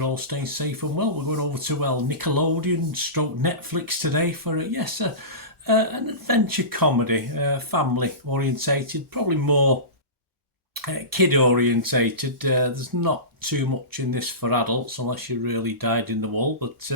you're all staying safe and well. We're going over to Nickelodeon stroke Netflix today for an adventure comedy, family orientated, probably more kid orientated. There's not too much in this for adults unless you really dyed in the wool, but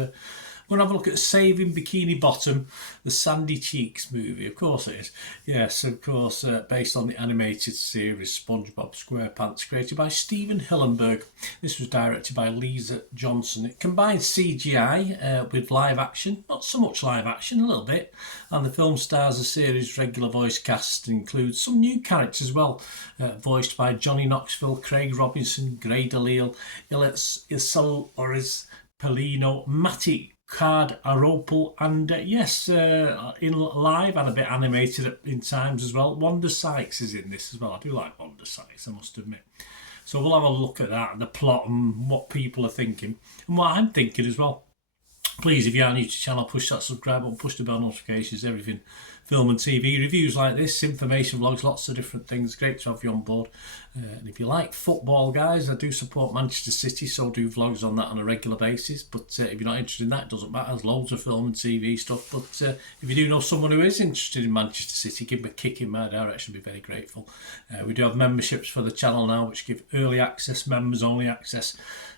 we're going to have a look at Saving Bikini Bottom, the Sandy Cheeks movie. Of course it is. Yes, of course, based on the animated series SpongeBob SquarePants, created by Stephen Hillenburg. This was directed by Lisa Johnson. It combines CGI with live action, not so much live action, a little bit, and the film stars a series regular voice cast, includes some new characters as well, voiced by Johnny Knoxville, Craig Robinson, Gray DeLille, Isol Oris, Pelino, Matty Card Aropel, and in live and a bit animated in times as well. Wanda Sykes is in this as well. I do like Wanda Sykes, I must admit. So we'll have a look at that, the plot and what people are thinking and what I'm thinking as well. Please, if you are new to the channel, push that subscribe button, push the bell notifications, everything film and TV reviews like this, information vlogs, lots of different things. Great to have you on board. And if you like football, guys, I do support Manchester City, so do vlogs on that on a regular basis. But if you're not interested in that, it doesn't matter. There's loads of film and TV stuff. But if you do know someone who is interested in Manchester City, give them a kick in my direction. I'd be very grateful. We do have memberships for the channel now, which give early access, members only access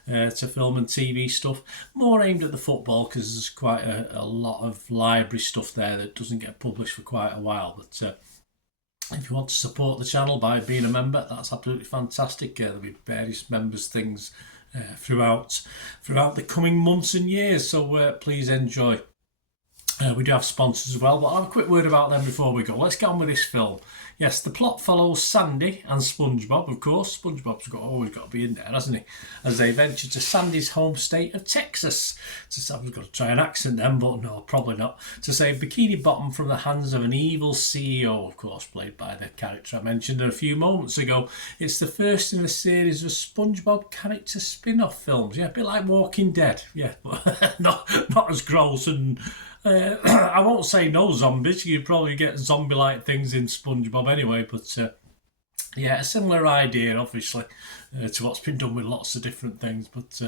to film and TV stuff, more aimed at the football because there's quite a lot of library stuff there that doesn't get published for quite a while. But if you want to support the channel by being a member, that's absolutely fantastic. There'll be various members things throughout the coming months and years, so please enjoy. We do have sponsors as well, but I'll have a quick word about them before we go. Let's get on with this film. Yes, the plot follows Sandy and SpongeBob, of course. SpongeBob's always got to be in there, hasn't he? As they venture to Sandy's home state of Texas. I've got to try an accent then, but no, probably not. To save Bikini Bottom from the hands of an evil CEO, of course, played by the character I mentioned a few moments ago. It's the first in a series of SpongeBob character spin-off films. Yeah, a bit like Walking Dead. Yeah, but not as gross and... I won't say no zombies. You'd probably get zombie-like things in SpongeBob anyway, but a similar idea, obviously, to what's been done with lots of different things. But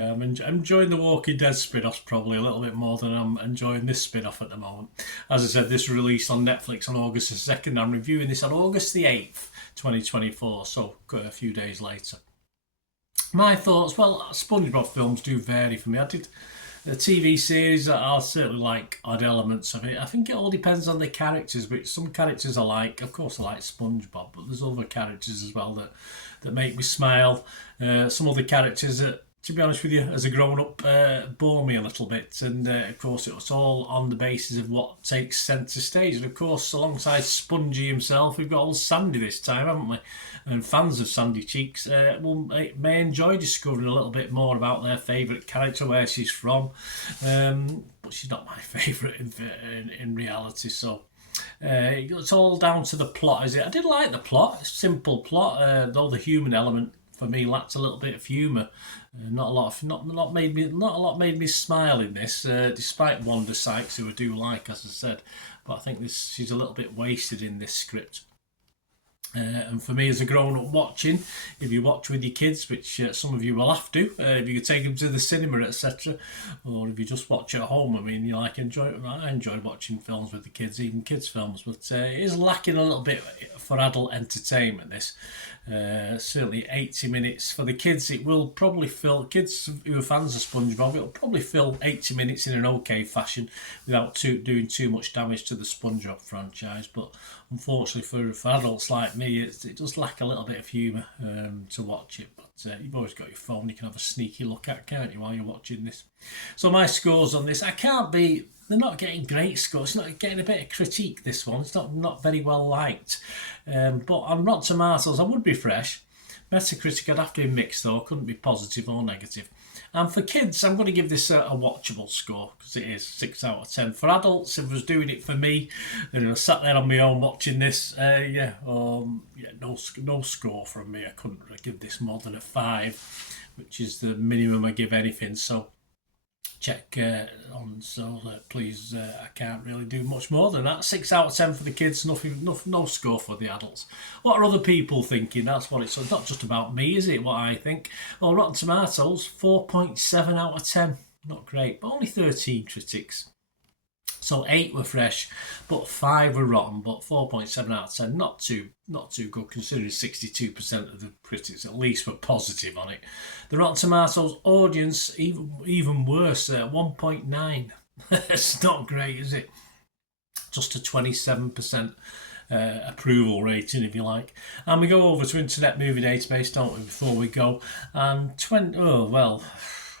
I'm enjoying the Walking Dead spin-offs probably a little bit more than I'm enjoying this spin-off at the moment. As I said, this released on Netflix on August the 2nd. I'm reviewing this on August the 8th, 2024, so a few days later. My thoughts, well, SpongeBob films do vary for me. I did a TV series, I'll certainly like odd elements of it. I think it all depends on the characters, which some characters I like. Of course I like SpongeBob, but there's other characters as well that make me smile. Some other characters that, to be honest with you, as a grown-up, bore me a little bit. And of course it's all on the basis of what takes centre stage. And of course, alongside Spongy himself, we've got old Sandy this time, haven't we? And fans of Sandy Cheeks may enjoy discovering a little bit more about their favourite character, where she's from. But she's not my favourite in reality, so... it's all down to the plot, is it? I did like the plot, simple plot, though the human element for me lacked a little bit of humour. Not a lot made me smile in this, despite Wanda Sykes, who I do like, as I said. But I think she's a little bit wasted in this script. And for me as a grown-up watching, if you watch with your kids, which some of you will have to, if you could take them to the cinema, etc., or if you just watch at home, I mean, I enjoy watching films with the kids, even kids films, but it is lacking a little bit for adult entertainment, this. Certainly 80 minutes for the kids. It will probably fill, kids who are fans of SpongeBob, it'll probably fill 80 minutes in an okay fashion without doing too much damage to the SpongeBob franchise. But unfortunately for adults like me, it does lack a little bit of humour to watch it. But you've always got your phone you can have a sneaky look at, can't you, while you're watching this? So my scores on this, they're not getting great scores. It's not getting a bit of critique, this one. It's not very well liked. But on Rotten Tomatoes, I would be fresh. Metacritic, I'd have to be mixed, though. Couldn't be positive or negative. And for kids, I'm going to give this a watchable score, because it is 6 out of 10. For adults, if I was doing it for me, and I sat there on my own watching this, no score from me. I couldn't give this more than a 5, which is the minimum I give anything. So check on. So please, I can't really do much more than that. 6 out of 10 for the kids, no score for the adults. What are other people thinking? That's what it's not just about me, is it? What I think. Well, Rotten Tomatoes, 4.7 out of 10. Not great, but only 13 critics. So 8 were fresh, but 5 were rotten. But 4.7 out of 10, not too good, considering 62% of the critics at least were positive on it. The Rotten Tomatoes audience, even worse, 1.9. It's not great, is it? Just a 27% approval rating, if you like. And we go over to Internet Movie Database, don't we, before we go? And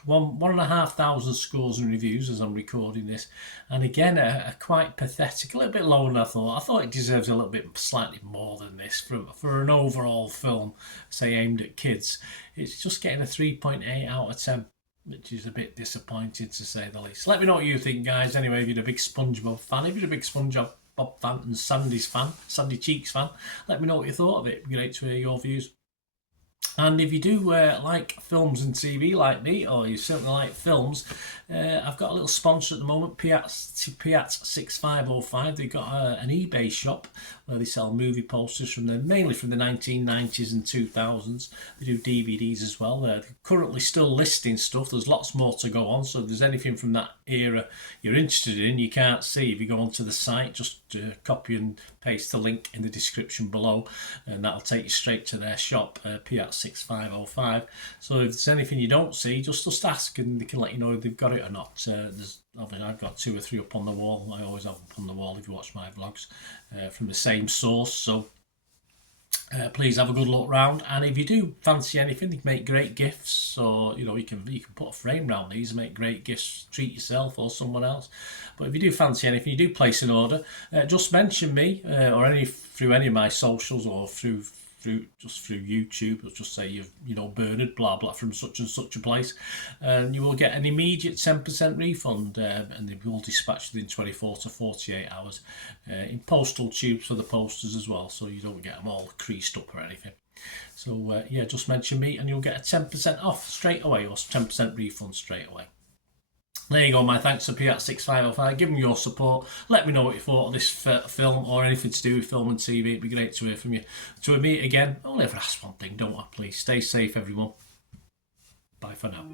1,500 scores and reviews as I'm recording this, and again a quite pathetic, a little bit lower than I thought. I thought it deserves a little bit slightly more than this for an overall film, say aimed at kids. It's just getting a 3.8 out of 10, which is a bit disappointing to say the least. Let me know what you think, guys. Anyway, if you're a big SpongeBob fan, if you're a big SpongeBob fan and Sandy Cheeks fan, let me know what you thought of it. It'd be great to hear your views. And if you do like films and TV like me, or you certainly like films, I've got a little sponsor at the moment, Piat6505. They've got an eBay shop where they sell movie posters mainly from the 1990s and 2000s. They do DVDs as well. They're currently still listing stuff. There's lots more to go on. So if there's anything from that era you're interested in, you can't see, if you go onto the site, just copy and paste the link in the description below, and that'll take you straight to their shop, Piat6505. So if there's anything you don't see, just ask and they can let you know if they've got it or not. Obviously I've got 2 or 3 up on the wall. I always have up on the wall if you watch my vlogs from the same source. So please have a good look round, and if you do fancy anything, they can make great gifts. Or you can put a frame around these and make great gifts, treat yourself or someone else. But if you do fancy anything, you do place an order, just mention me or through any of my socials, or through YouTube. Or just say Bernard blah blah from such and such a place, and you will get an immediate 10% refund, and they will dispatch within 24 to 48 hours in postal tubes for the posters as well, so you don't get them all creased up or anything. So just mention me and you'll get a 10% off straight away, or 10% refund straight away. There you go, my thanks to Piat6505. Give them your support. Let me know what you thought of this film, or anything to do with film and TV. It'd be great to hear from you. To meet again, I'll never ask one thing, don't I? Please stay safe, everyone. Bye for now.